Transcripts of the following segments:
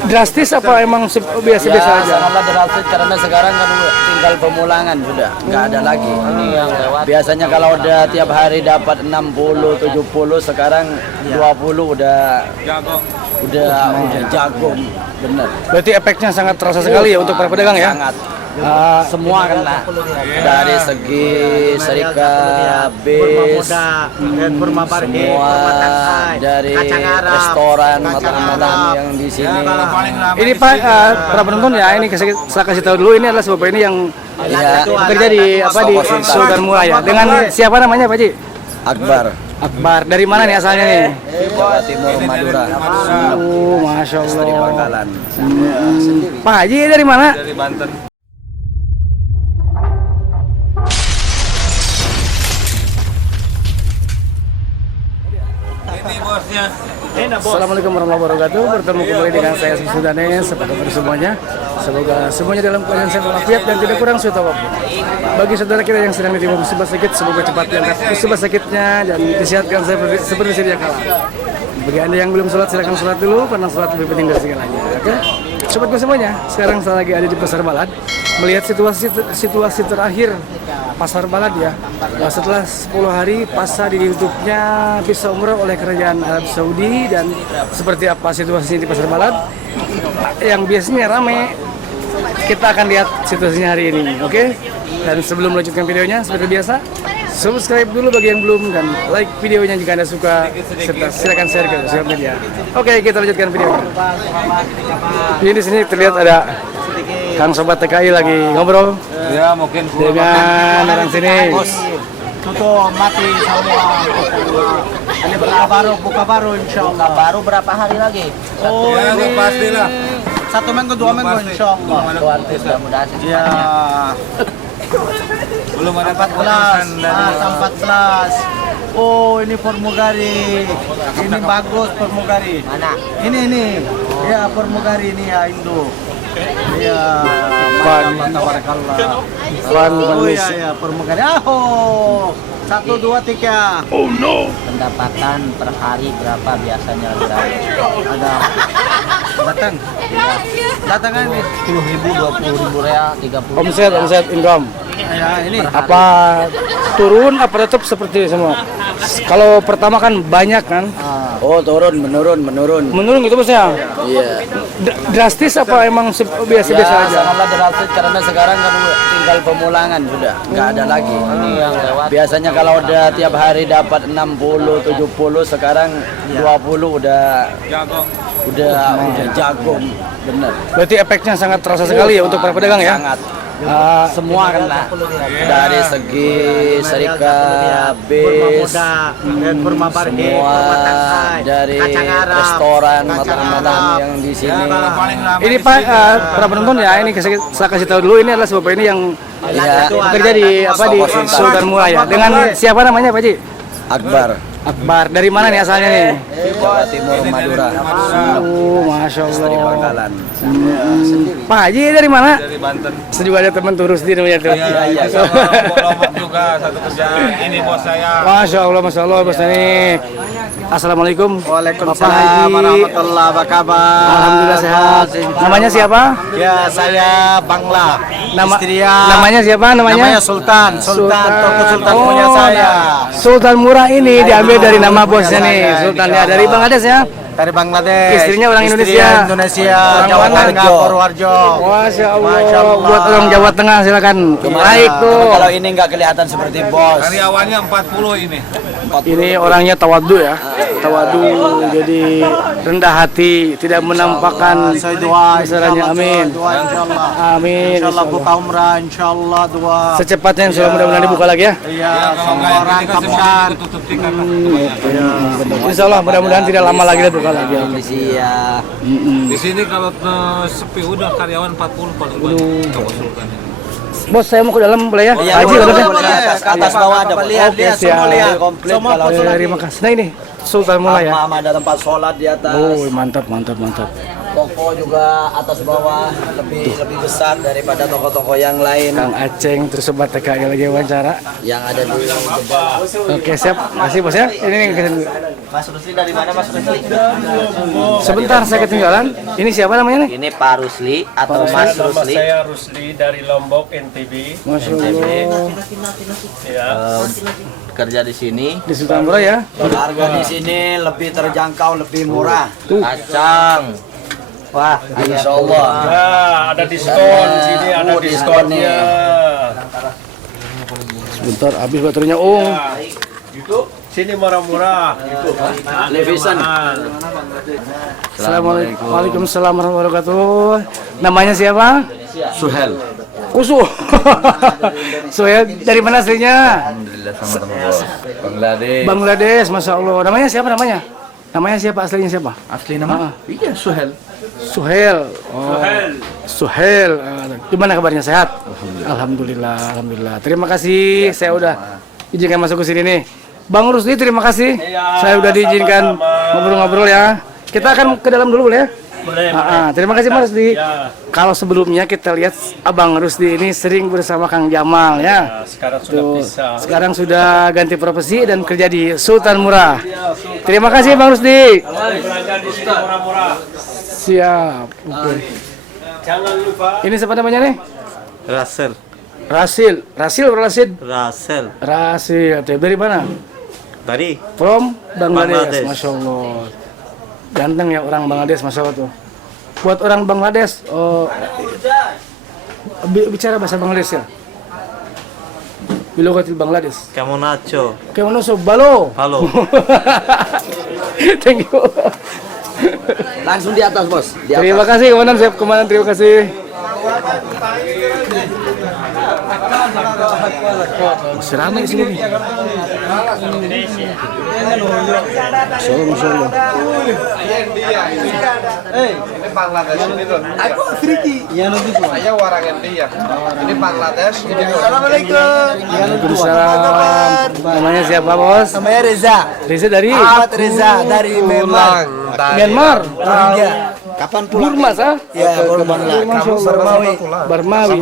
Drastis apa emang biasa-biasa aja? Sangatlah drastis karena sekarang kan tinggal pemulangan sudah, nggak ada lagi. Biasanya kalau udah tiap hari dapat 60, 70, sekarang 20 udah jago, bener. Berarti efeknya sangat terasa sekali ya untuk para pedagang ya? Sangat. Semua kena dari segi serikat, bis, semua dari restoran, makanan yang di sini. Ini Pak, para penonton ya, ini saya kasih tahu dulu, ini adalah sebuah ini yang bekerja di di Sultan Murah ya. Dengan siapa namanya Pak Haji? Akbar. Akbar. Dari mana nih asalnya nih? Jawa Timur, Madura. Masya Allah. Dari Bangkalan. Pak Haji dari mana? Dari Banten. Ini bosnya. Assalamualaikum warahmatullahi wabarakatuh. Bertemu kembali dengan saya Sudanes. Apa kabar semuanya? Semoga semuanya dalam keadaan sehat walafiat dan tidak kurang suatu apapun. Bagi saudara kita yang sedang ditimpa musibah sakit, semoga cepat diangkat musibah sakitnya dan disehatkan seperti sedia kala. Bagi anda yang belum sholat, silakan sholat dulu karena sholat lebih penting dari segalanya. Oke? Sobatku semuanya, sekarang saya lagi ada di Pasar Balad, melihat situasi terakhir Pasar Balad ya. Setelah 10 hari pasca ditutupnya visa umroh oleh kerajaan Arab Saudi, dan seperti apa situasinya di Pasar Balad yang biasanya ramai, kita akan lihat situasinya hari ini, oke? Dan sebelum melanjutkan videonya, seperti biasa, subscribe dulu bagi yang belum dan like videonya jika anda suka, serta silakan share ke sosial media. Oke, kita lanjutkan videonya. Ini di sini terlihat ada Kang Sobat TKI lagi ngobrol Ya mungkin dengan orang sini. Tutup mati semua. Ini buka baru insya Allah. Baru berapa hari lagi? Oh Ya, ini pastilah. 1 minggu 2 minggu insya Allah. Mudah-mudahan Ya Belum ada 14 14. Oh ini Formugari. Ini bagus Formugari. Mana? Ini. Ya Formugari ini ya Indo. Ya tabarakallah. Oh ya Formugari. Oh 1 2 3. Pendapatan per hari berapa biasanya? Ada datang. Datang kan ini 10.000, 20.000 real, 30. Omset income. ya ini. Apa turun apa tetap seperti semua? Kalau pertama kan banyak kan? Oh menurun. Menurun gitu maksudnya? Iya. Drastis apa emang biasa-biasa aja? Sangatlah drastis karena sekarang kan tinggal pemulangan sudah, nggak ada lagi. Biasanya kalau udah tiap hari dapat 60, 70, sekarang 20 udah jago, bener. Berarti efeknya sangat terasa sekali ya untuk para pedagang ya? Sangat. Semua kena dari segi serikat, bis, semua dari restoran, makanan yang di sini. Ini Pak, para penonton ya, ini saya kasih tahu dulu, ini adalah sebuah ini yang bekerja di di Sultan Murah ya. Dengan siapa namanya Pak Haji? Akbar. Akbar. Dari mana nih asalnya nih? Jawa Timur, Madura. Masya Dari Allah. Bangkalan. Pak Haji dari mana? dari Banten. Juga ada teman turus di namanya tuh. Iya, sama Lombok juga satu kerjaan. Ini bos saya. Masya Allah bos ini. Assalamualaikum. Waalaikumsalam warahmatullahi wabarakatuh. Alhamdulillah sehat. Namanya siapa? Ya saya Bangla. Istria. Namanya siapa? Namanya Sultan. Toko Sultan punya saya. Sultan Murah ini diambil dari nama bosnya nih. Sultan ya dari Bangladesh ya. Dari Bangladesh. Istrinya orang Indonesia. Jawa mana? Tengah, Purworejo. Masya Allah. Buat orang Jawa Tengah silakan. Baik tuh. Kalau ini nggak kelihatan seperti bos. Karyawannya 40 ini. Ini orangnya tawadu ya. Tawadu, jadi rendah hati, tidak menampakkan Saya doa kebesarannya. Amin. Doa insyaallah. Amin. Insyaallah buka umrah insyaallah doa. Secepatnya insya Allah mudah-mudahan dibuka lagi ya. Iya, Kalau semua nggak orang ini kan semua kapsan. ditutup tiket lah. Insya Allah mudah-mudahan tidak lama lagi dibuka lagi. Kondisi ya. Di sini kalau sepi udah karyawan 40 paling banyak. Toko Sultan ini. Bos, saya mau ke dalam boleh ya? Iya, Haji boleh, boleh. boleh. Ke atas bawah ada. Lihat Oke, semua siap. lihat. Komplit Semua kalau foto lagi. Terima kasih. Nah ini Sultan Mula ya. Hammam, ada tempat sholat di atas. Oh, mantap, mantap, mantap. Toko juga atas bawah lebih besar daripada toko-toko yang lain Kang Aceng tersebar TKI lagi wawancara. yang ada di Jeddah. Oke, siap. Makasih bos ya. Ini Mas Rusli dari mana Mas Rusli? sebentar saya ketinggalan. Ini siapa namanya nih? Ini Pak Rusli atau Mas Nama Rusli. saya Rusli dari Lombok, NTB. Masya Allah. Ya. Kerja di sini. Di Sultan Mura ya. Harga di sini lebih terjangkau, lebih murah. Tuh. Kacang. Wah, Insya Allah. Nah, ada diskon di sini, ada Oh, diskonnya. diskonnya. Sebentar habis baterainya. Oh. Sini murah-murah. Levisan. Assalamualaikum. Waalaikumsalam warahmatullahi wabarakatuh. Namanya siapa? Suhel. Kusu. Soya dari mana aslinya? Alhamdulillah sama-sama bos. Bangladesh. Bangladesh, masya Allah. Namanya siapa namanya? Namanya siapa aslinya siapa? Asli nama? Iya Suhel. Suhel. Oh. Suhel. Gimana kabarnya sehat? Alhamdulillah. Alhamdulillah. Terima kasih. Saya udah izinkan masuk ke sini nih. Bang Rusli, terima kasih. Saya udah diizinkan ngobrol-ngobrol ya. Kita akan ke dalam dulu boleh ya? Boleh. Terima kasih Mas Rusli. Ya. Kalau sebelumnya kita lihat Abang Rusdi ini sering bersama Kang Jamal ya. Nah, sekarang sudah Tuh, bisa. sekarang sudah ganti profesi dan kerja di Sultan Murah. Terima kasih Bang Rusdi. Belanja di sini murah-murah. Siap. Oke. Jangan lupa. Ini siapa namanya nih? Russell. Rasil. Rasil atau Rasid? Russell. Rasil. Dari mana? Tadi From Bangladesh. Bangladesh. Masya Allah. Ganteng ya orang Bangladesh, Masya Allah tuh. Buat orang Bangladesh, bicara bahasa Bangladesh ya? Bilogatil Bangladesh. kamu nacho. Kayak mana so balo? Halo. Thank you. Langsung di atas bos. Di atas. Terima kasih Komandan, siap Komandan, terima kasih. Masih ramai di sini nih. Masya Allah, Masya Allah. Ini Bangladesh ini loh. Aku Afriki. Saya orang India. Ini Bangladesh. Assalamualaikum. Waalaikumsalam. Namanya siapa bos? Namanya Reza. Reza dari Ahmad Reza dari Myanmar. Myanmar. Kapan pulang? Burma sah? Ya, Burma. Masya Allah. Barmawi. Barmawi.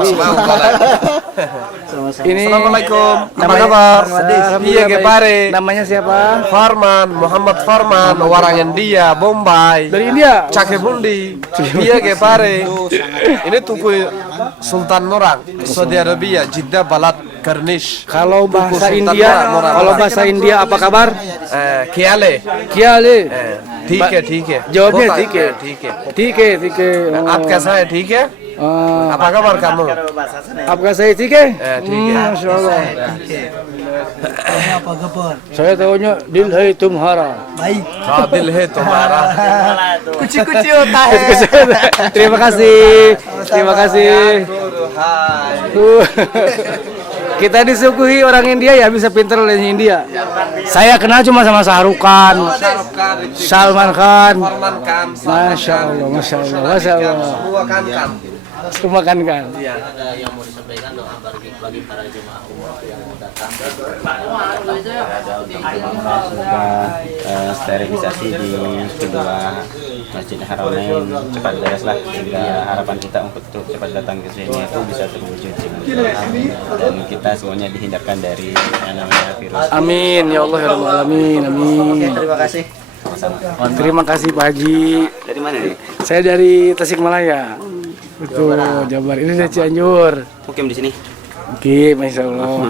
Ini Assalamualaikum. Apa namanya- kabar? Alhamdulillah Iya, baik. Gepare. Namanya siapa? Farman, Muhammad Farman, orang India, Bombay. Dari India. Cakebundi, iya Gepare. Ini tuku Sultan Nurang, Saudi Arabia, Jeddah Balad Karnish. Kalau bahasa Sultan India, Nurang. kalau bahasa India apa kabar? Kiale. Kiale. ठीक है ठीक है Jawabnya होता है, ठीक है. ठीक है Tike, tike. आप कैसा है ठीक है apa kabar kamu Apakah saya tike? ठीक है Masya Allah. Saya tahunya dil hai tumhara. हाँ दिल है तुम्हारा Kuci होता है. Terima kasih. Terima kasih. Kita disuguhi orang India ya bisa pinter oleh India. Saya kenal cuma sama Shahrukh Khan, Salman Khan. Farman Khan Masya Allah, Masya Allah, Masya Allah. semua kan Semua kan kan. Yang mau disampaikan doa bagi para jemaah umroh yang mau datang. Semoga sterilisasi di kedua Masjid Haramain cepat beres lah, sehingga harapan kita untuk cepat datang ke sini itu bisa terwujud dan kita semuanya dihindarkan dari yang namanya virus. Amin ya Allah ya Rabbal alamin. Amin. Terima kasih. Terima kasih Pak Haji. Dari mana nih? Saya dari Tasikmalaya. Betul, Jabar. Ini dari Cianjur. Mukim di sini. Oke, Masya Allah.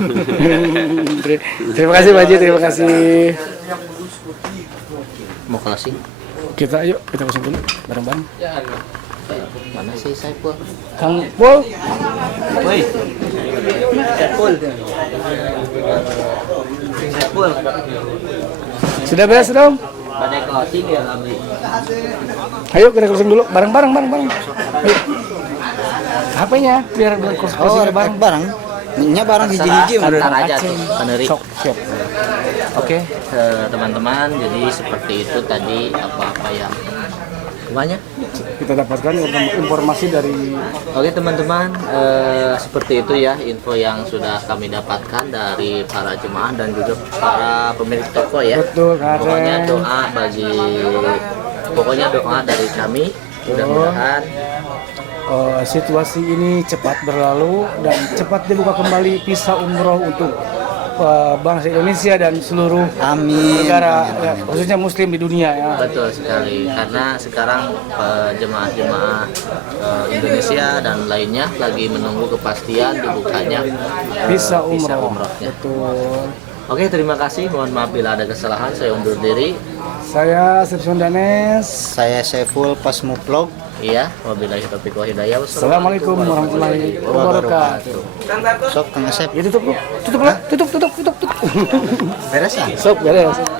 Terima kasih Pak Haji, terima kasih. Mau kelas sih? Kita yuk, kita pesan dulu bareng-bareng. Mana sih Saiful? Kang Pol, Woi. Saiful. Saiful. sudah beres dong? Badai closing ya kami. Ayo kita closing dulu, bareng-bareng, bareng-bareng. Ayo. HP-nya biar closing bareng. barang. Nya barang hiji-hiji Kang aja Aceh. tuh. Kaneri. Sok, siap. Oke, teman-teman, jadi seperti itu tadi apa-apa yang Kemana? Kita dapatkan informasi dari Oke teman-teman, seperti itu ya info yang sudah kami dapatkan dari para jemaah dan juga para pemilik toko ya. betul Kak Pokoknya Aceh. doa dari kami, mudah-mudahan Situasi ini cepat berlalu dan cepat dibuka kembali visa umroh untuk bangsa Indonesia dan seluruh negara, ya, khususnya Muslim di dunia ya. betul sekali. Karena sekarang jemaah-jemaah Indonesia dan lainnya lagi menunggu kepastian dibukanya Visa visa umroh. umrohnya. Betul. Oke, terima kasih. Mohon maaf bila ada kesalahan. Saya undur diri. Saya Sirson Danes. Saya Saiful Pasmuplog. Iya, wabillahi taufiq wa hidayah. Assalamualaikum warahmatullahi wabarakatuh. Sok Kang Asep. Ya tutup, tutup lah, tutup. Beres ya? Sok beres.